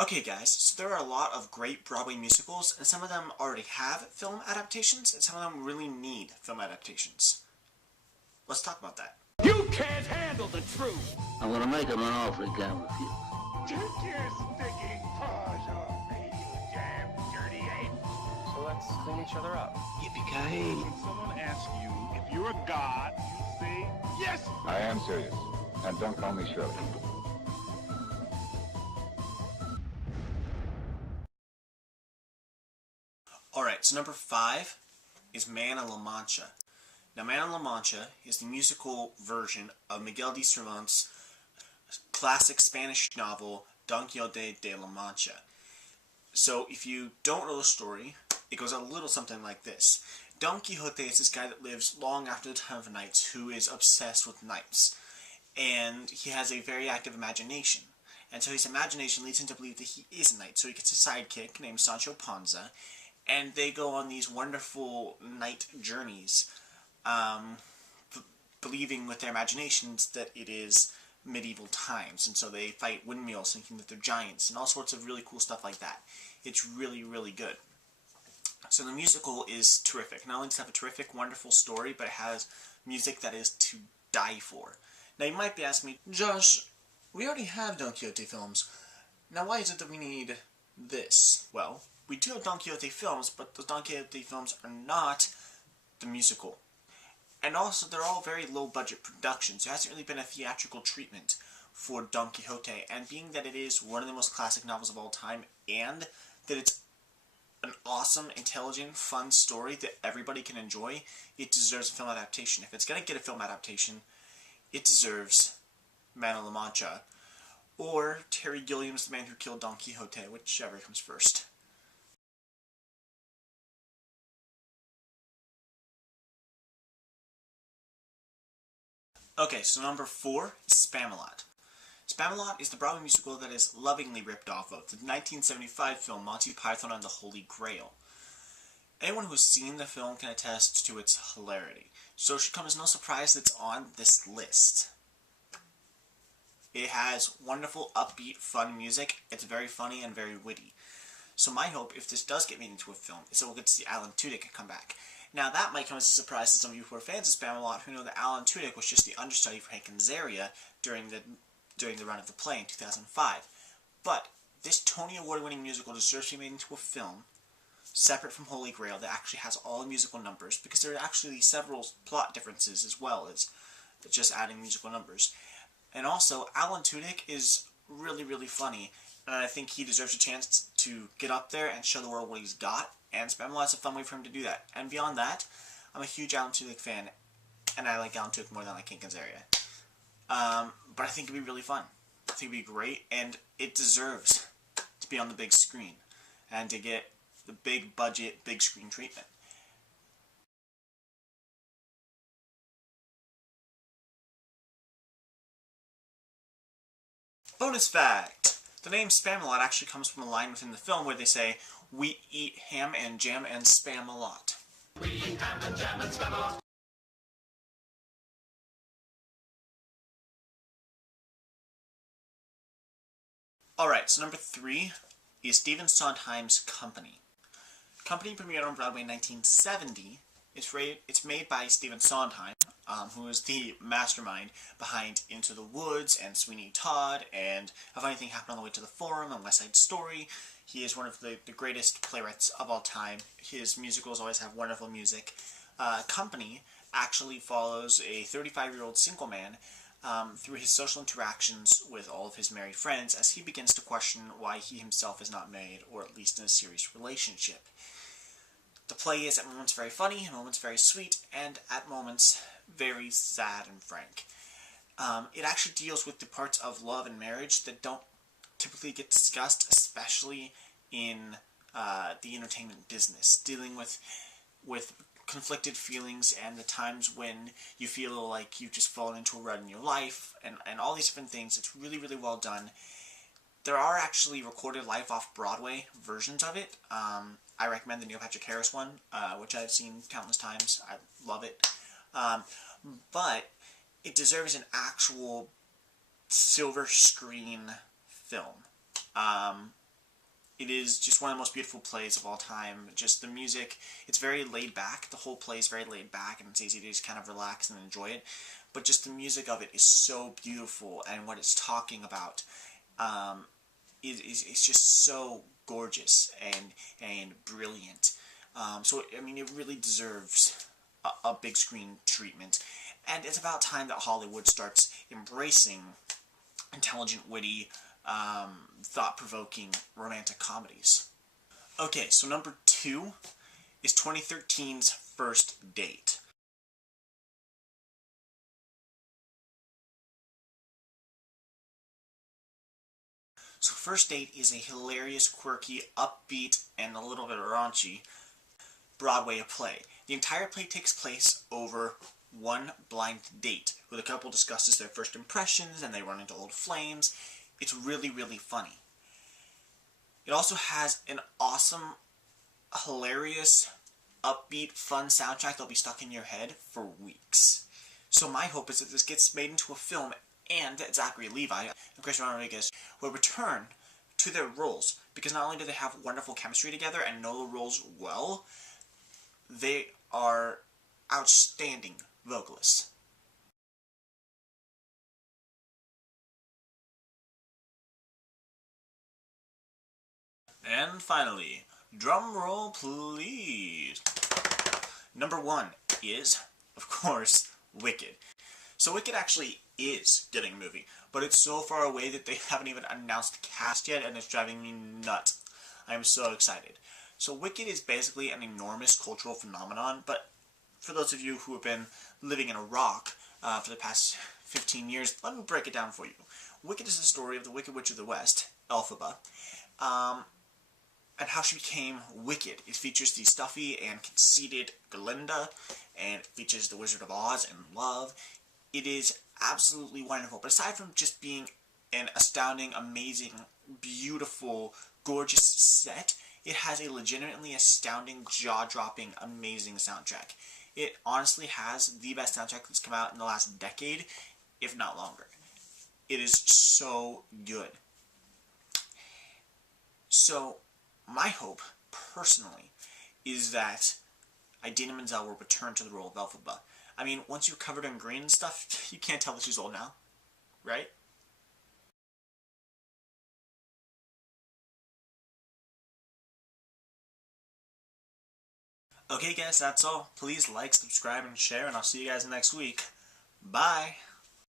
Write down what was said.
Okay guys, so there are a lot of great Broadway musicals, and some of them already have film adaptations, and some of them really need film adaptations. Let's talk about that. You can't handle the truth! I'm gonna make him an offer he can't refuse. Take your stinking paws off me, you damn dirty ape! So let's clean each other up. Yippee-ki-yay. When someone asks you if you're a god, you say, yes! I am serious. And don't call me Shirley. Alright, so number 5 is Man of La Mancha. Now, Man of La Mancha is the musical version of Miguel de Cervantes' classic Spanish novel, Don Quixote de la Mancha. So, if you don't know the story, it goes a little something like this. Don Quixote is this guy that lives long after the time of knights, who is obsessed with knights. And he has a very active imagination. And so his imagination leads him to believe that he is a knight. So he gets a sidekick named Sancho Panza, and they go on these wonderful knight journeys, believing with their imaginations that it is medieval times. And so they fight windmills thinking that they're giants, and all sorts of really cool stuff like that. It's really, really good. So the musical is terrific. Not only does it have a terrific, wonderful story, but it has music that is to die for. Now you might be asking me, Josh, we already have Don Quixote films. Now why is it that we need this? Well, we do have Don Quixote films, but those Don Quixote films are not the musical. And also, they're all very low-budget productions. There hasn't really been a theatrical treatment for Don Quixote, and being that it is one of the most classic novels of all time, and that it's an awesome, intelligent, fun story that everybody can enjoy, it deserves a film adaptation. If it's going to get a film adaptation, it deserves Man of La Mancha, or Terry Gilliam's The Man Who Killed Don Quixote, whichever comes first. Okay, so number 4 is Spamalot. Spamalot is the Broadway musical that is lovingly ripped off of the 1975 film Monty Python and the Holy Grail. Anyone who has seen the film can attest to its hilarity, so it should come as no surprise that it's on this list. It has wonderful, upbeat, fun music. It's very funny and very witty. So my hope, if this does get made into a film, is that we'll get to see Alan Tudyk come back. Now that might come as a surprise to some of you who are fans of Spamalot, who know that Alan Tudyk was just the understudy for Hank Azaria during the run of the play in 2005. But this Tony Award-winning musical deserves to be made into a film, separate from Holy Grail, that actually has all the musical numbers, because there are actually several plot differences as well as just adding musical numbers. And also, Alan Tudyk is really, really funny, and I think he deserves a chance to get up there and show the world what he's got, and Spamalot's a fun way for him to do that. And beyond that, I'm a huge Alan Tudyk fan, and I like Alan Tudyk more than I like Hank Azaria. But I think it'd be really fun. I think it'd be great, and it deserves to be on the big screen, and to get the big budget, big screen treatment. Bonus fact! The name Spamalot actually comes from a line within the film where they say, "We eat ham and jam and spam a lot." We eat ham and jam and spam a lot. Alright, so number 3 is Stephen Sondheim's Company. Company premiered on Broadway in 1970. It's made by Stephen Sondheim, who is the mastermind behind Into the Woods and Sweeney Todd and If Anything Happened on the Way to the Forum and West Side Story. He is one of the greatest playwrights of all time. His musicals always have wonderful music. Company actually follows a 35-year-old single man through his social interactions with all of his married friends as he begins to question why he himself is not married, or at least in a serious relationship. The play is at moments very funny, at moments very sweet, and at moments very sad and frank. It actually deals with the parts of love and marriage that don't typically get discussed, especially in the entertainment business, dealing with conflicted feelings and the times when you feel like you've just fallen into a rut in your life, and all these different things. It's really, really well done. There are actually recorded live off-Broadway versions of it. I recommend the Neil Patrick Harris one, which I've seen countless times. I love it. But it deserves an actual silver screen film. It is just one of the most beautiful plays of all time. Just the music, it's very laid back. The whole play is very laid back, and it's easy to just kind of relax and enjoy it. But just the music of it is so beautiful, and what it's talking about is just so gorgeous and brilliant. So, I mean, it really deserves a big screen treatment. And it's about time that Hollywood starts embracing intelligent, witty, thought-provoking romantic comedies. Okay, so number 2 is 2013's First Date. So First Date is a hilarious, quirky, upbeat, and a little bit raunchy Broadway play. The entire play takes place over one blind date, where the couple discusses their first impressions and they run into old flames. It's really, really funny. It also has an awesome, hilarious, upbeat, fun soundtrack that'll be stuck in your head for weeks. So my hope is that this gets made into a film and that Zachary Levi and Christian Rodriguez will return to their roles, because not only do they have wonderful chemistry together and know the roles well, they are outstanding vocalists. And finally, drum roll please. Number 1 is, of course, Wicked. So Wicked actually is getting a movie, but it's so far away that they haven't even announced the cast yet, and it's driving me nuts. I am so excited. So Wicked is basically an enormous cultural phenomenon, but for those of you who have been living in a rock for the past 15 years, let me break it down for you. Wicked is the story of the Wicked Witch of the West, Elphaba, and how she became wicked. It features the stuffy and conceited Glinda, and it features the Wizard of Oz and love. It is absolutely wonderful, but aside from just being an astounding, amazing, beautiful, gorgeous set, it has a legitimately astounding, jaw-dropping, amazing soundtrack. It honestly has the best soundtrack that's come out in the last decade, if not longer. It is so good. So, my hope, personally, is that Idina Menzel will return to the role of Elphaba. I mean, once you're covered in green and stuff, you can't tell that she's old now, right? Okay guys, that's all. Please like, subscribe, and share, and I'll see you guys next week. Bye!